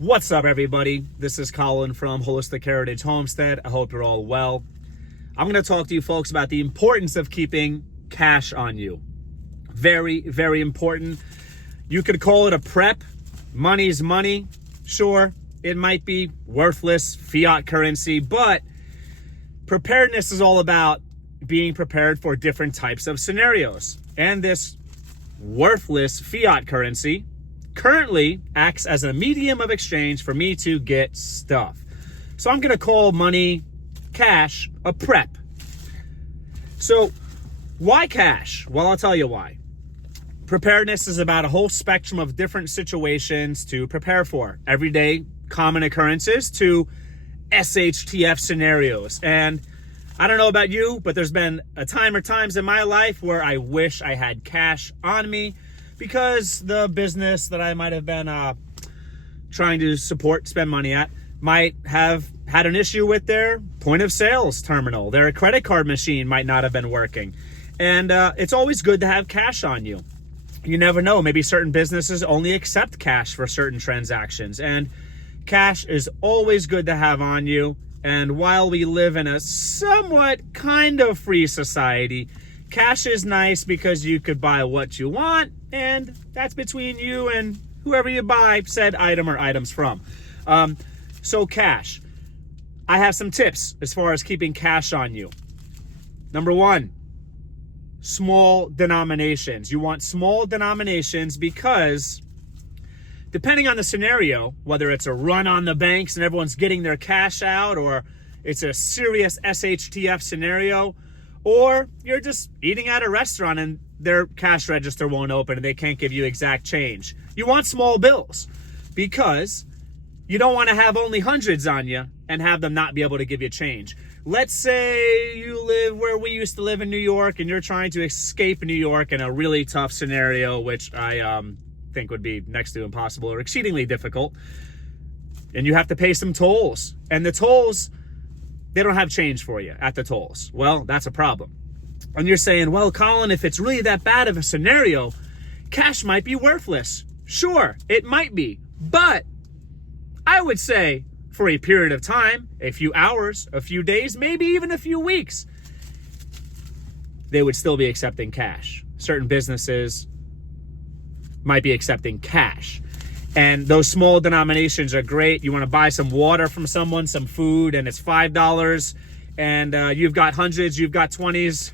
What's up, everybody? This is Colin from Holistic Heritage Homestead. I hope you're all well. I'm going to talk to you folks about the importance of keeping cash on you. Very, very important. You could call it a prep. Money's money. Sure, it might be worthless fiat currency, but preparedness is all about being prepared for different types of scenarios. And this worthless fiat currency currently acts as a medium of exchange for me to get stuff. So I'm going to call money, cash, a prep. So why cash? Well, I'll tell you why. Preparedness is about a whole spectrum of different situations to prepare for. Everyday common occurrences to SHTF scenarios. And I don't know about you, but there's been a time or times in my life where I wish I had cash on me, because the business that I might have been trying to spend money at, might have had an issue with their point of sales terminal. Their credit card machine might not have been working. And it's always good to have cash on you. You never know. Maybe certain businesses only accept cash for certain transactions. And cash is always good to have on you. And while we live in a somewhat kind of free society, cash is nice because you could buy what you want, and that's between you and whoever you buy said item or items from. So cash. I have some tips as far as keeping cash on you. Number one, small denominations. You want small denominations because depending on the scenario, whether it's a run on the banks and everyone's getting their cash out, or it's a serious SHTF scenario, or you're just eating at a restaurant and their cash register won't open and they can't give you exact change. You want small bills because you don't want to have only hundreds on you and have them not be able to give you change. Let's say you live where we used to live in New York and you're trying to escape New York in a really tough scenario, which I think would be next to impossible or exceedingly difficult. And you have to pay some tolls. And the tolls, they don't have change for you at the tolls. Well, that's a problem. And you're saying, well, Colin, if it's really that bad of a scenario, cash might be worthless. Sure, it might be. But I would say for a period of time, a few hours, a few days, maybe even a few weeks, they would still be accepting cash. Certain businesses might be accepting cash. And those small denominations are great. You want to buy some water from someone, some food, and it's $5, and you've got hundreds, you've got 20s.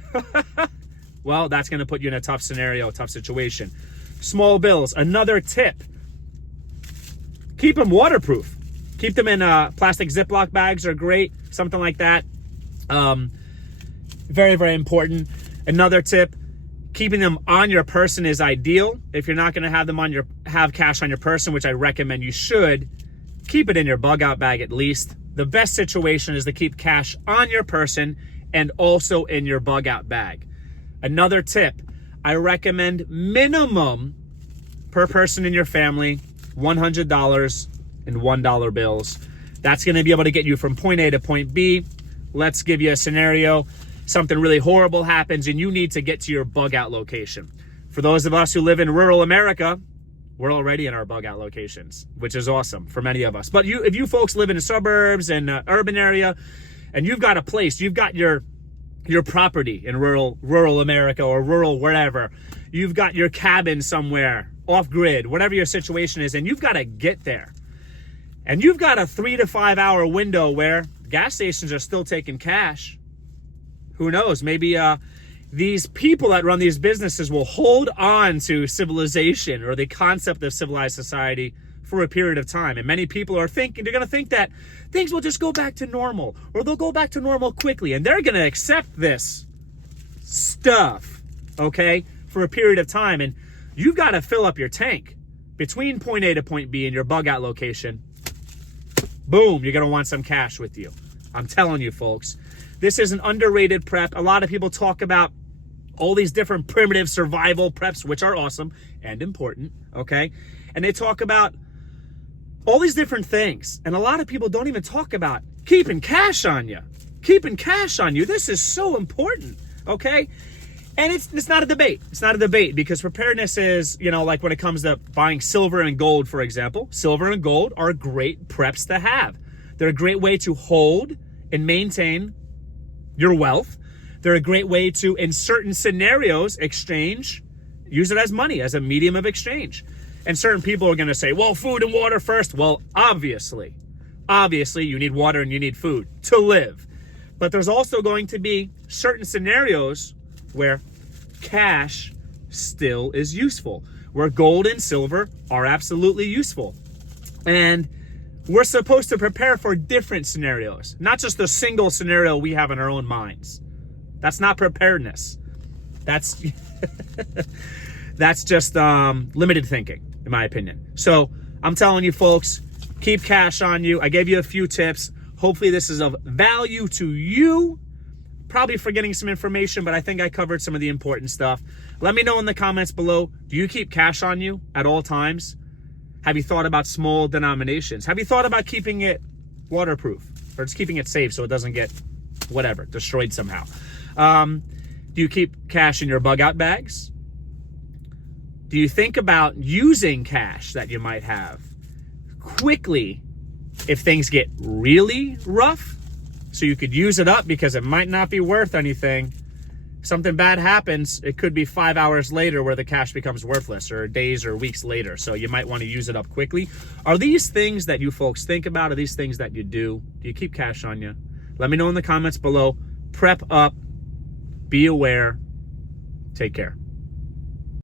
Well, that's going to put you in a tough scenario, a tough situation. Small bills. Another tip. Keep them waterproof. Keep them in plastic Ziploc bags are great. Something like that. Very, very important. Another tip. Keeping them on your person is ideal. If you're not going to have cash on your person, which I recommend you should, keep it in your bug out bag at least. The best situation is to keep cash on your person and also in your bug out bag. Another tip, I recommend minimum per person in your family, $100 in $1 bills. That's going to be able to get you from point A to point B. Let's give you a scenario. Something really horrible happens and you need to get to your bug out location. For those of us who live in rural America, we're already in our bug out locations, which is awesome for many of us. But if you folks live in the suburbs and urban area, and you've got a place, you've got your property in rural America or rural wherever, you've got your cabin somewhere off grid, whatever your situation is, and you've got to get there. And you've got a 3 to 5 hour window where gas stations are still taking cash. Who knows? Maybe these people that run these businesses will hold on to civilization or the concept of civilized society for a period of time. And many people are thinking, they're going to think that things will just go back to normal, or they'll go back to normal quickly. And they're going to accept this stuff, okay, for a period of time. And you've got to fill up your tank between point A to point B in your bug out location. Boom, you're going to want some cash with you. I'm telling you, folks. This is an underrated prep. A lot of people talk about all these different primitive survival preps, which are awesome and important, okay? And they talk about all these different things. And a lot of people don't even talk about keeping cash on you. Keeping cash on you. This is so important, okay? And it's not a debate. It's not a debate because preparedness is, like when it comes to buying silver and gold, for example, silver and gold are great preps to have. They're a great way to hold and maintain your wealth. They're a great way to, in certain scenarios, use it as money, as a medium of exchange. And certain people are going to say, well, food and water first. Well, obviously, you need water and you need food to live. But there's also going to be certain scenarios where cash still is useful, where gold and silver are absolutely useful. And we're supposed to prepare for different scenarios, not just the single scenario we have in our own minds. That's not preparedness. That's that's just limited thinking, in my opinion. So I'm telling you, folks, keep cash on you. I gave you a few tips. Hopefully this is of value to you. Probably forgetting some information, but I think I covered some of the important stuff. Let me know in the comments below, do you keep cash on you at all times? Have you thought about small denominations? Have you thought about keeping it waterproof or just keeping it safe so it doesn't get destroyed somehow? Do you keep cash in your bug out bags? Do you think about using cash that you might have quickly if things get really rough? So you could use it up because it might not be worth anything. Something bad happens, it could be 5 hours later where the cash becomes worthless, or days or weeks later. So you might want to use it up quickly. Are these things that you folks think about? Are these things that you do? Do you keep cash on you? Let me know in the comments below. Prep up. Be aware. Take care.